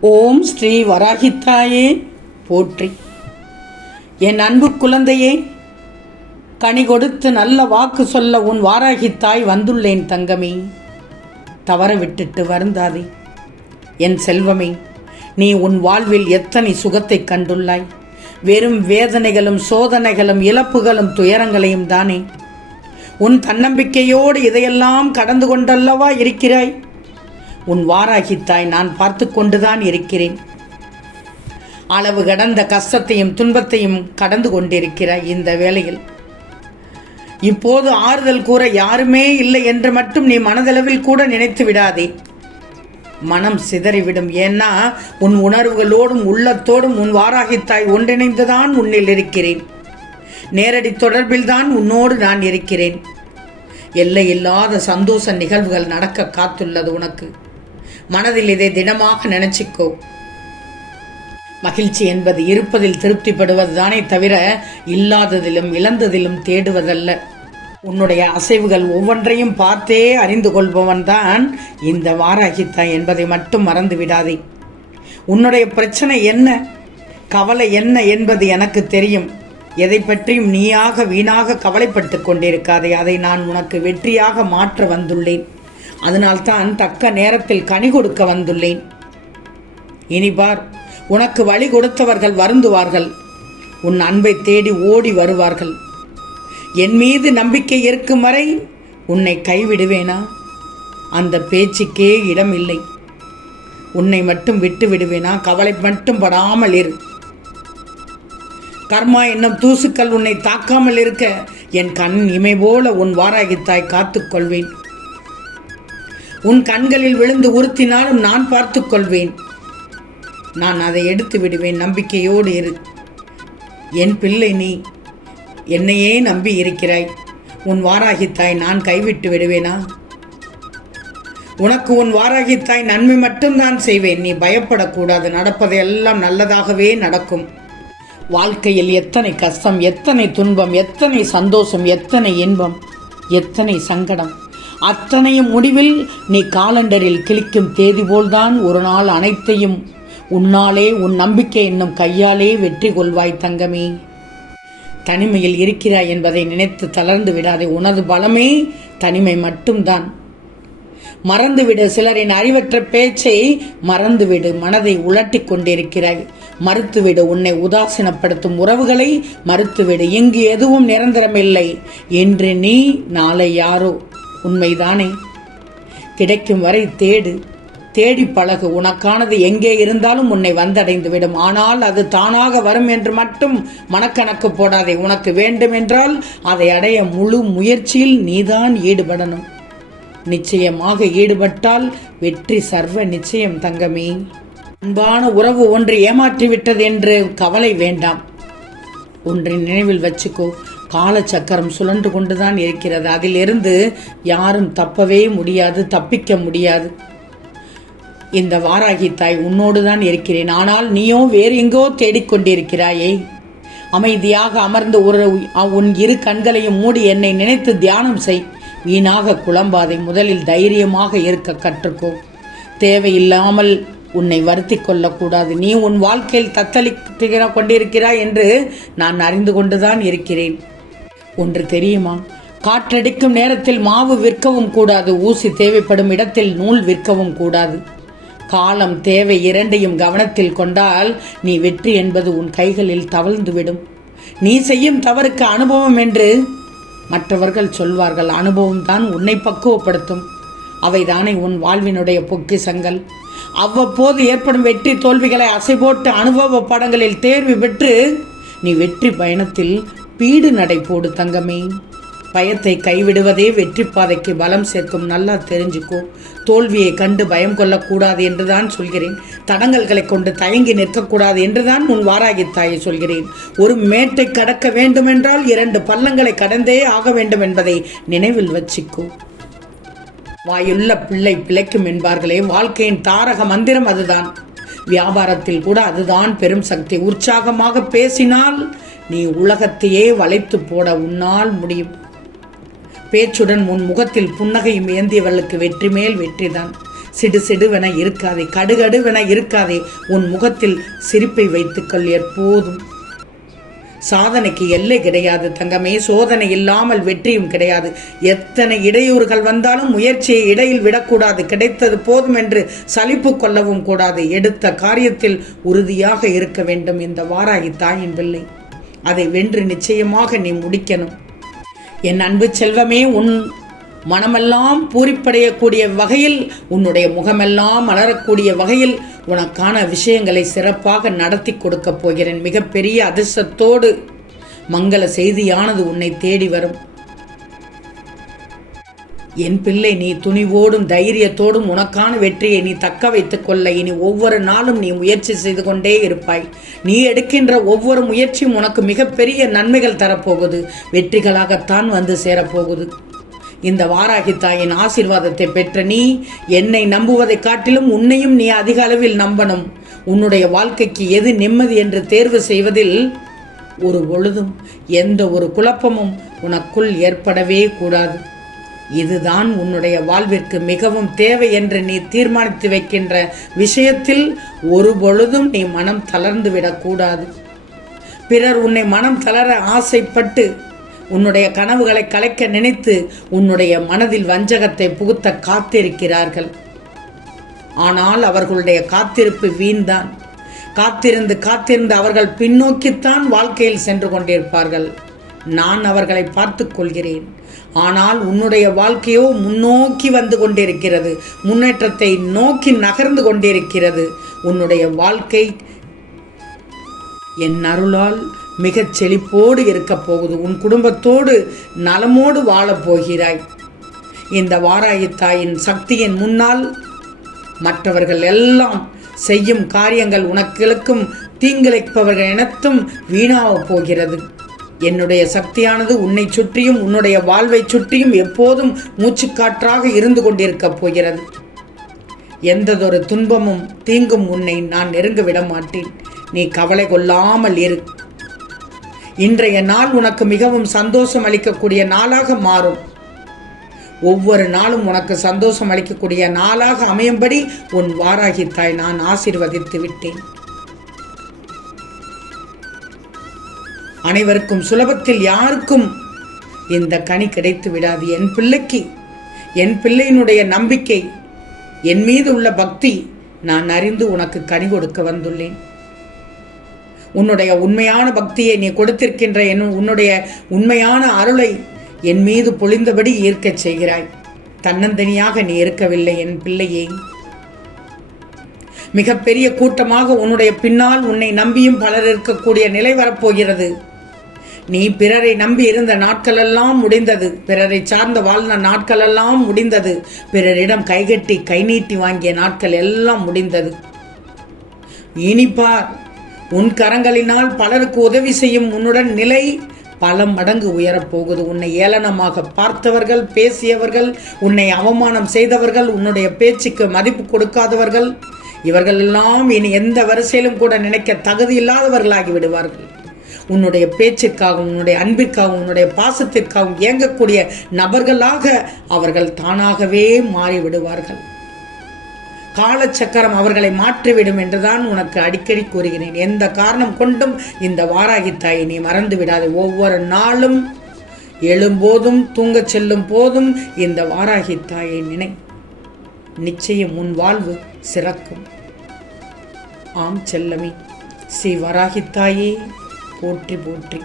ஓம் ஸ்ரீ வராகித்தாயே போற்றி. என் அன்பு குழந்தையே கனி கொடுத்து நல்ல வாக்கு சொல்ல உன் வாராகித்தாய் வந்துள்ளேன் தங்கமே. தவற விட்டுட்டு வருந்தாதே. என் செல்வமே நீ உன் வாழ்வில் எத்தனை சுகத்தை கண்டுள்ளாய்? வெறும் வேதனைகளும் சோதனைகளும் இழப்புகளும் துயரங்களையும் தானே. உன் தன்னம்பிக்கையோடு இதையெல்லாம் கடந்து கொண்டல்லவா இருக்கிறாய்? உன் வாராகித்தாய் நான் பார்த்து கொண்டுதான் இருக்கிறேன். அளவு கடந்த கஷ்டத்தையும் துன்பத்தையும் கடந்து கொண்டிருக்கிறாய் இந்த வேளையில் இப்போது ஆறுதல் கூற யாருமே இல்லை என்று மட்டும் நீ மனதளவில் கூட நினைத்து விடாதே. மனம் சிதறிவிடும். ஏன்னா உன் உணர்வுகளோடும் உள்ளத்தோடும் உன் வாராகித்தாய் ஒன்றிணைந்துதான் உன்னில் இருக்கிறேன். நேரடி தொடர்பில்தான் உன்னோடு நான் இருக்கிறேன். எல்லையில்லாத சந்தோஷ நிகழ்வுகள் நடக்க காத்துள்ளது உனக்கு. மனதில் இதை திடமாக நினச்சிக்கோ. மகிழ்ச்சி என்பது இருப்பதில் திருப்திப்படுவதுதானே தவிர இல்லாததிலும் இழந்ததிலும் தேடுவதல்ல. உன்னுடைய அசைவுகள் ஒவ்வொன்றையும் பார்த்தே அறிந்து கொள்பவன்தான் இந்த வாராகித்தா என்பதை மட்டும் மறந்து விடாதே. உன்னுடைய பிரச்சனை என்ன? கவலை என்ன என்பது எனக்கு தெரியும். எதை பற்றியும் நீயாக வீணாக கவலைப்பட்டு கொண்டிருக்காதே. அதை நான் உனக்கு வெற்றியாக மாற்ற வந்துள்ளேன். அதனால்தான் தக்க நேரத்தில் கனி கொடுக்க வந்துள்ளேன். இனிபார் உனக்கு வழி கொடுத்தவர்கள் வருந்துவார்கள். உன் அன்பை தேடி ஓடி வருவார்கள். என் மீது நம்பிக்கை இருக்கும் வரை உன்னை கைவிடுவேனா? அந்த பேச்சுக்கே இடம் இல்லை. உன்னை மட்டும் விட்டு விடுவேனா? கவலை மட்டும் படாமல் இரு. கர்மா என்னும் தூசுக்கள் உன்னை தாக்காமல் இருக்க என் கண் இமை போல உன் வாராகித்தாய் காத்துக்கொள்வேன். உன் கண்களில் விழுந்து உறுத்தினாலும் நான் பார்த்துக்கொள்வேன் நான் அதை எடுத்து விடுவேன். நம்பிக்கையோடு இரு. என் பிள்ளை நீ என்னையே நம்பி இருக்கிறாய். உன் வாராகித்தாய் நான் கைவிட்டு விடுவேனா? உனக்கு உன் வாராகித்தாய் நன்மை மட்டும்தான் செய்வேன். நீ பயப்படக்கூடாது. நடப்பதையெல்லாம் நல்லதாகவே நடக்கும். வாழ்க்கையில் எத்தனை கஷ்டம் எத்தனை துன்பம் எத்தனை சந்தோஷம் எத்தனை இன்பம் எத்தனை சங்கடம். அத்தனையும் முடிவில் நீ காலண்டரில் கிளிக்கும் தேதி போல்தான் ஒரு நாள் அனைத்தையும் உன்னாலே உன் நம்பிக்கை என்னும் கையாலே வெற்றி கொள்வாய் தங்கமே. தனிமையில் இருக்கிறாய் என்பதை நினைத்து தளர்ந்து விடாதே உனது பலமே தனிமை மட்டும்தான். மறந்துவிடு சிலரின் அறிவற்ற பேச்சை மறந்துவிடு மனதை உலட்டிக் கொண்டிருக்கிறாய். மறுத்துவிடு உன்னை உதாசீனப்படுத்தும் உறவுகளை மறுத்துவிடு இங்கு எதுவும் நிரந்தரமில்லை. என்று நீ நாளை யாரோ உண்மைதானே? கிடைக்கும் வரை தேடு. தேடி பழகு. உனக்கானது எங்கே இருந்தாலும் உன்னை வந்தடைந்து விடும் ஆனால் அது தானாக வரும் என்று மட்டும் மனக்கணக்கு போடாதே. உனக்கு வேண்டுமென்றால் அதை அடைய முழு முயற்சியில் நீதான் ஈடுபடணும். நிச்சயமாக ஈடுபட்டால் வெற்றி சர்வ நிச்சயம் தங்கமே. அன்பான உறவு ஒன்று ஏமாற்றிவிட்டது என்று கவலை வேண்டாம். ஒன்றை நினைவில் வச்சுக்கோ. காலச்சக்கரம் சுழன்று கொண்டுதான் இருக்கிறது. அதிலிருந்து யாரும் தப்பவே முடியாது தப்பிக்க முடியாது. இந்த வாராகி தாய் உன்னோடு தான் இருக்கிறேன். ஆனால் நீயோ வேறு எங்கோ தேடிக்கொண்டிருக்கிறாயே அமைதியாக அமர்ந்து ஒரு உன் இரு கண்களையும் மூடி என்னை நினைத்து தியானம் செய். வீணாக குழம்பாதை. முதலில் தைரியமாக இருக்க கற்றுக்கோ. தேவையில்லாமல் உன்னை வருத்தி கொள்ளக்கூடாது. நீ உன் வாழ்க்கையில் தத்தளித்து கொண்டிருக்கிறாய் என்று நான் அறிந்து கொண்டுதான் இருக்கிறேன். ஒன்று தெரியுமா? காற்றடிக்கும் நேரத்தில் மாவு விற்கவும் கூடாது ஊசி தேவைப்படும் இடத்தில் நூல் விற்கவும் கூடாது. காலம் தேவை இரண்டையும் கவனத்தில் கொண்டால் நீ வெற்றி என்பது உன் கைகளில் தவழ்ந்துவிடும். நீ செய்யும் தவறுக்கு அனுபவம் என்று மற்றவர்கள் சொல்வார்கள். அனுபவம் தான் உன்னை பக்குவப்படுத்தும். அவைதானே உன் வாழ்வினுடைய பொக்கிசங்கள் அவ்வப்போது ஏற்படும் வெற்றி தோல்விகளை அசைபோட்டு அனுபவ படங்களில் தேர்வு பெற்று நீ வெற்றி பயணத்தில் பீடு நடை போடு தங்கமே. பயத்தை கைவிடுவதே வெற்றி பாதைக்கு பலம் சேர்க்கும் நல்லா தெரிஞ்சுக்கோ. தோல்வியை கண்டு பயம் கொள்ளக்கூடாது என்றுதான் சொல்கிறேன். தடங்கல்களை கொண்டு தயங்கி நிற்கக்கூடாது என்றுதான் உன் வாராகி தாயை சொல்கிறேன். ஒரு மேட்டை கடக்க வேண்டுமென்றால் இரண்டு பள்ளங்களை கடந்தே ஆக வேண்டும் என்பதை நினைவில் வச்சுக்கோ. வாயுள்ள பிள்ளை பிழைக்கும் என்பார்களே வாழ்க்கையின் தாரக மந்திரம் அதுதான். வியாபாரத்தில் கூட அதுதான் பெரும் சக்தி. உற்சாகமாக பேசினால் நீ உலகத்தையே வளைத்து போட உன்னால் முடியும். பேச்சுடன் உன் முகத்தில் புன்னகையும் ஏந்தியவர்களுக்கு வெற்றி மேல் வெற்றிதான் சிடு சிடுவென இருக்காதே கடுகடுவென இருக்காதே உன் முகத்தில் சிரிப்பை வைத்துக்கொள் எப்போதும். சாதனைக்கு எல்லை கிடையாது தங்கமே சோதனை இல்லாமல் வெற்றியும் கிடையாது. எத்தனை இடையூறுகள் வந்தாலும் முயற்சியை இடையில் விடக்கூடாது. கிடைத்தது போதும் என்று சலிப்பு கொள்ளவும் கூடாது. எடுத்த காரியத்தில் உறுதியாக இருக்க வேண்டும். இந்த வாராகி தாயின் பிள்ளை அதை வென்று நிச்சயமாக நீ முடிக்கணும். என் அன்பு செல்வமே உன் மனமெல்லாம் பூரிப்படையக்கூடிய வகையில் உன்னுடைய முகமெல்லாம் மலரக்கூடிய வகையில் உனக்கான விஷயங்களை சிறப்பாக நடத்தி கொடுக்கப் போகிறேன். மிகப்பெரிய அதிர்ஷ்டத்தோடு மங்கள செய்தியானது உன்னை தேடி வரும். என் பிள்ளை நீ துணிவோடும் தைரியத்தோடும் உனக்கான வெற்றியை நீ தக்க வைத்துக் கொள்ள. இனி ஒவ்வொரு நாளும் நீ முயற்சி செய்து கொண்டே இருப்பாய். நீ எடுக்கின்ற ஒவ்வொரு முயற்சியும் உனக்கு மிகப்பெரிய நன்மைகள் தரப்போகுது. வெற்றிகளாகத்தான் வந்து சேரப்போகுது. இந்த வாராகி தாயின் ஆசிர்வாதத்தை பெற்ற நீ என்னை நம்புவதை காட்டிலும் உன்னையும் நீ அதிக அளவில் நம்பணும். உன்னுடைய வாழ்க்கைக்கு எது நிம்மதி என்று தேர்வு செய்வதில் ஒரு பொழுதும் எந்த ஒரு குழப்பமும் உனக்குள் ஏற்படவே கூடாது. இதுதான் உன்னுடைய வாழ்விற்கு மிகவும் தேவை என்று நீ தீர்மானித்து வைக்கின்ற விஷயத்தில் ஒரு பொழுதும் நீ மனம் தளர்ந்து விடக்கூடாது. பிறர் உன்னை மனம் தளர ஆசைப்பட்டு உன்னுடைய கனவுகளை கலைக்க நினைத்து உன்னுடைய மனதில் வஞ்சகத்தை புகுத்த காத்திருக்கிறார்கள். ஆனால் அவர்களுடைய காத்திருப்பு வீண்தான். காத்திருந்து காத்திருந்து அவர்கள் பின்னோக்கித்தான் வாழ்க்கையில் சென்று கொண்டிருப்பார்கள். நான் அவர்களை பார்த்து கொள்கிறேன். ஆனால் உன்னுடைய வாழ்க்கையோ முன்னோக்கி வந்து கொண்டிருக்கிறது. முன்னேற்றத்தை நோக்கி நகர்ந்து கொண்டிருக்கிறது. உன்னுடைய வாழ்க்கை என் அருளால் மிகச் செழிப்போடு இருக்கப் போகுது. உன் குடும்பத்தோடு நலமோடு வாழப் போகிறாய். இந்த வாராயத்தாயின் சக்தியின் முன்னால் மற்றவர்கள் எல்லாம் செய்யும் காரியங்கள் உனக்கிழக்கும் தீங்கிழைப்பவர்கள் எனத்தும் வீணாகப் போகிறது. என்னுடைய சக்தியானது உன்னை சுற்றியும் உன்னுடைய வாழ்வை சுற்றியும் எப்போதும் மூச்சுக்காற்றாக இருந்து கொண்டிருக்கப் போகிறது. எந்ததொரு துன்பமும் தீங்கும் உன்னை நான் நெருங்க விட மாட்டேன். நீ கவலை கொள்ளாமல் இரு. இன்றைய நாள் உனக்கு மிகவும் சந்தோஷம் அளிக்கக்கூடிய நாளாக மாறும். ஒவ்வொரு நாளும் உனக்கு சந்தோஷம் அளிக்கக்கூடிய நாளாக அமையும்படி உன் வாராகி தாய் நான் ஆசிர்வதித்து விட்டேன். அனைவருக்கும் சுலபத்தில் யாருக்கும் இந்த கனி கிடைத்து விடாது. என் பிள்ளைக்கு என் பிள்ளையினுடைய நம்பிக்கை என் மீது உள்ள பக்தி நான் அறிந்து உனக்கு கனி கொடுக்க வந்துள்ளேன். உன்னுடைய உண்மையான பக்தியை நீ கொடுத்திருக்கின்ற என் உன்னுடைய உண்மையான அருளை என் மீது பொழிந்தபடி ஈர்க்கச் செய்கிறாய். தன்னந்தனியாக நீ இருக்கவில்லை என் பிள்ளையே. மிகப்பெரிய கூட்டமாக உன்னுடைய பின்னால் உன்னை நம்பியும் பலர் இருக்கக்கூடிய நிலை வரப்போகிறது. நீ பிறரை நம்பி இருந்த நாட்களெல்லாம் முடிந்தது. பிறரை சார்ந்த வாழ்ந்த நாட்களெல்லாம் முடிந்தது. பிறரிடம் கைகட்டி கை நீட்டி வாங்கிய நாட்கள் எல்லாம் முடிந்தது. இனிப்பார் உன் கரங்களினால் பலருக்கு உதவி செய்யும் உன்னுடன் நிலை பல மடங்கு உயரப்போகுது உன்னை ஏளனமாக பார்த்தவர்கள் பேசியவர்கள் உன்னை அவமானம் செய்தவர்கள் உன்னுடைய பேச்சுக்கு மதிப்பு கொடுக்காதவர்கள் இவர்கள் எல்லாம் இனி எந்த வரிசையிலும் கூட நினைக்க தகுதி இல்லாதவர்களாகி விடுவார்கள். உன்னுடைய பேச்சிற்காகவும் உன்னுடைய அன்பிற்காகவும் உன்னுடைய பாசத்திற்காகவும் இயங்கக்கூடிய நபர்களாக அவர்கள் தானாகவே மாறிவிடுவார்கள். காலச்சக்கரம் அவர்களை மாற்றிவிடும் என்றுதான் உனக்கு அடிக்கடி கூறுகிறேன். எந்த காரணம் கொண்டும் இந்த வாராகி தாயை நீ மறந்து விடாது. ஒவ்வொரு நாளும் எழும்போதும் தூங்கச் செல்லும் போதும் இந்த வாராகி தாயை நினை நிச்சயம் உன் வாழ்வு சிறக்கும். ஆம் செல்லமே ஸ்ரீ வராகி தாயே போற்றி போற்றி.